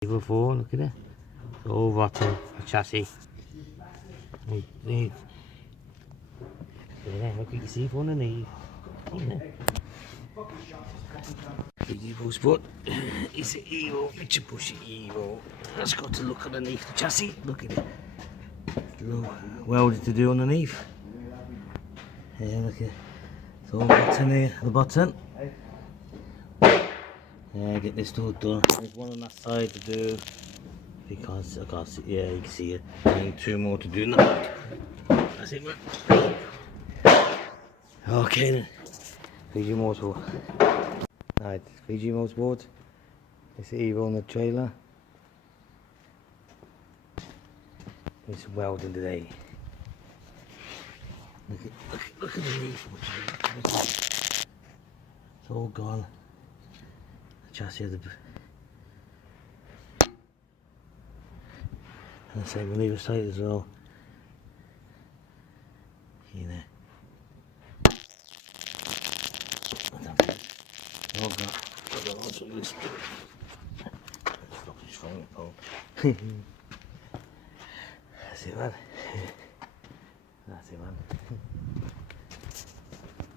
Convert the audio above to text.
Before, look at it. It's all rotten, the chassis. Yeah, look at your seat underneath. Evo Sport. It's an Evo, Mitsubishi Evo. Let's go to look underneath the chassis. Look at it. There's a little welding to do underneath. Yeah, look at it. It's all rotten here, the bottom. Yeah, get this all done. There's one on that side to do. Because I can't see, yeah, you can see it. I need 2 more to do now. That's it, man. Okay then. Fiji Motorsport. Right, Fiji Motorsport. It's Evo on the trailer. It's welding today. Look at the leaf. It's all gone. The chassis of the. And the same lever sight as well. See there. Oh god. I don't know what's with this. It's wrong with Paul. That's it, man. That's it, man.